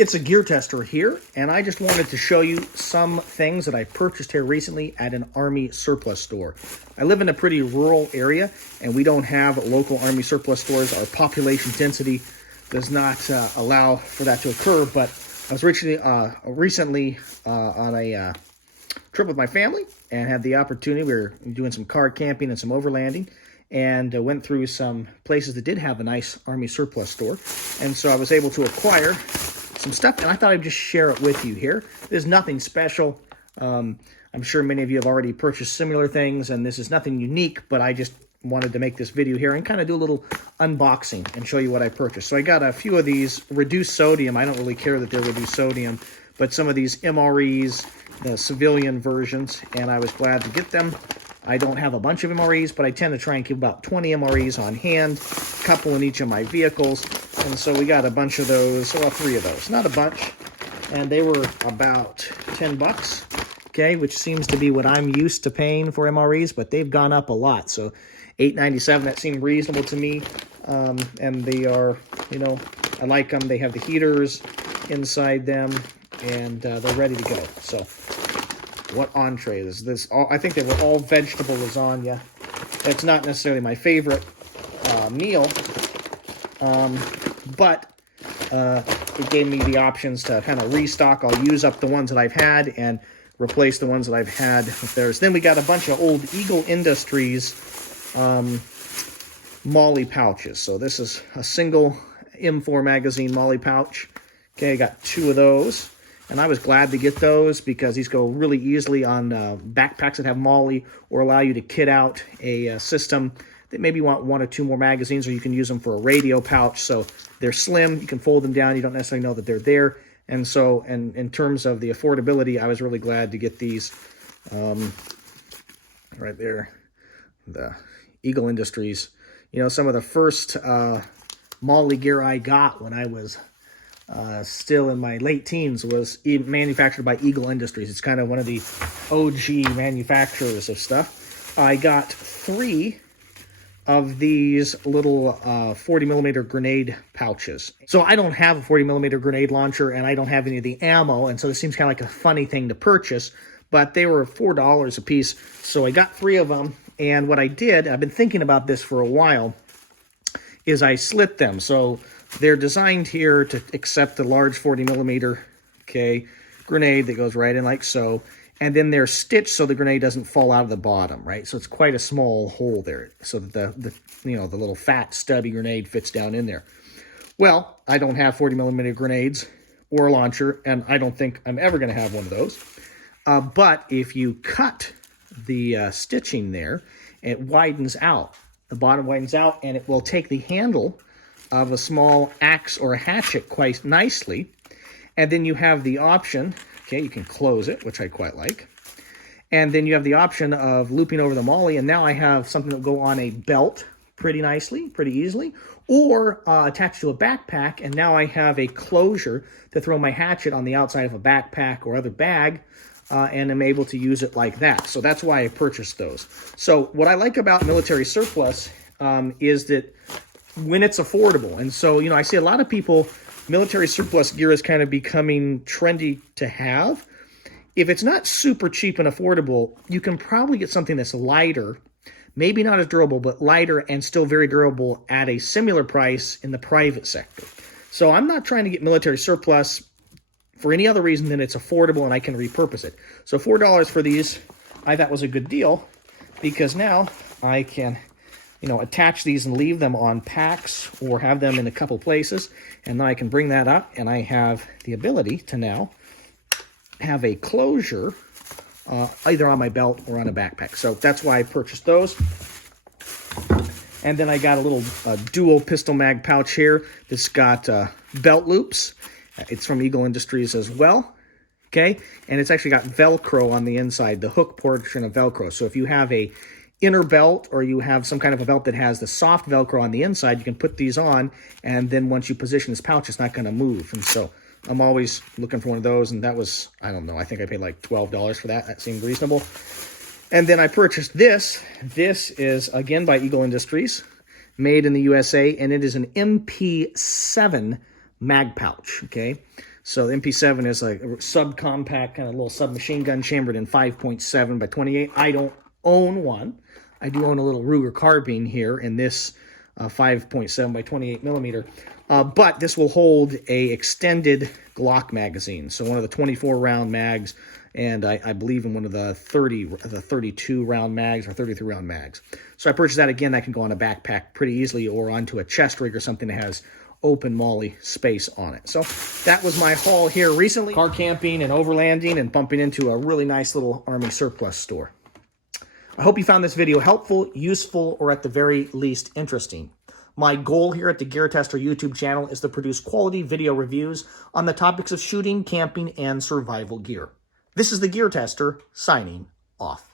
It's a gear tester here, and I just wanted to show you some things that I purchased here recently at an Army surplus store. I live in a pretty rural area, and we don't have local Army surplus stores. Our population density does not allow for that to occur, but I was recently on a trip with my family and had the opportunity. We were doing some car camping and some overlanding, and went through some places that did have a nice Army surplus store. And so I was able to acquire some stuff, and I thought I'd just share it with you here. There's nothing special. I'm sure many of you have already purchased similar things, and this is nothing unique, but I just wanted to make this video here and kind of do a little unboxing and show you what I purchased. So I got a few of these reduced sodium. I don't really care that they're reduced sodium, but some of these MREs, the civilian versions, and I was glad to get them. I don't have a bunch of MREs, but I tend to try and keep about 20 MREs on hand, a couple in each of my vehicles. And so we got a bunch of those, well, 3 of those, not a bunch. And they were about 10 bucks, okay, which seems to be what I'm used to paying for MREs, but they've gone up a lot. So $8.97, that seemed reasonable to me. And they are, you know, I like them. They have the heaters inside them, and they're ready to go. So what entree is this? I think they were all vegetable lasagna. It's not necessarily my favorite meal, but it gave me the options to kind of restock. I'll use up the ones that I've had and replace the ones that I've had with theirs. Then we got a bunch of old Eagle Industries Molly pouches. So this is a single M4 magazine Molly pouch. Okay, I got 2 of those. And I was glad to get those because these go really easily on backpacks that have Molly, or allow you to kit out a system that maybe want 1 or 2 more magazines, or you can use them for a radio pouch. So they're slim, you can fold them down, you don't necessarily know that they're there. And so, and in terms of the affordability, I was really glad to get these right there, the Eagle Industries. You know, some of the first Molly gear I got when I was still in my late teens was manufactured by Eagle Industries. It's kind of one of the OG manufacturers of stuff. I got 3 of these little 40 millimeter grenade pouches. So I don't have a 40 millimeter grenade launcher, and I don't have any of the ammo, and so this seems kind of like a funny thing to purchase, but they were $4 a piece. So I got 3 of them, and what I did, I've been thinking about this for a while, is I slit them. So they're designed here to accept the large 40 millimeter, okay, grenade that goes right in like so. And then they're stitched so the grenade doesn't fall out of the bottom, right? So it's quite a small hole there, so that the you know, the little fat stubby grenade fits down in there. Well, I don't have 40 millimeter grenades or a launcher, and I don't think I'm ever going to have one of those. But if you cut the stitching there, it widens out. The bottom widens out, and it will take the handle of a small axe or a hatchet quite nicely. And then you have the option, okay, you can close it, which I quite like. And then you have the option of looping over the Molly, and now I have something that will go on a belt pretty nicely, pretty easily, or attached to a backpack, and now I have a closure to throw my hatchet on the outside of a backpack or other bag, and I'm able to use it like that. So that's why I purchased those. So what I like about military surplus is that when it's affordable. And so, you know, I see a lot of people, military surplus gear is kind of becoming trendy to have. If it's not super cheap and affordable, you can probably get something that's lighter, maybe not as durable, but lighter and still very durable at a similar price in the private sector. So I'm not trying to get military surplus for any other reason than it's affordable and I can repurpose it. So $4 for these, I thought was a good deal, because now I can, you know, attach these and leave them on packs or have them in a couple places. And now I can bring that up, and I have the ability to now have a closure either on my belt or on a backpack. So that's why I purchased those. And then I got a little dual pistol mag pouch here that's got belt loops. It's from Eagle Industries as well. Okay, and it's actually got Velcro on the inside, the hook portion of Velcro. So if you have a inner belt, or you have some kind of a belt that has the soft Velcro on the inside, you can put these on, and then once you position this pouch, it's not going to move. And so I'm always looking for one of those, and that was, I don't know, I think I paid like $12 for that. That seemed reasonable. And then I purchased this. This is, again, by Eagle Industries, made in the USA, and it is an MP7 mag pouch, okay? So the MP7 is a subcompact, kind of little submachine gun chambered in 5.7 by 28. I don't own one. I do own a little Ruger carbine here in this 5.7 by 28 millimeter. But this will hold a extended Glock magazine. So one of the 24 round mags, and I believe in one of the 32 round mags or 33 round mags. So I purchased that. Again, that can go on a backpack pretty easily or onto a chest rig or something that has open molly space on it. So that was my haul here recently. Car camping and overlanding and bumping into a really nice little Army surplus store. I hope you found this video helpful, useful, or at the very least interesting. My goal here at the TheGearTester YouTube channel is to produce quality video reviews on the topics of shooting, camping, and survival gear. This is the TheGearTester signing off.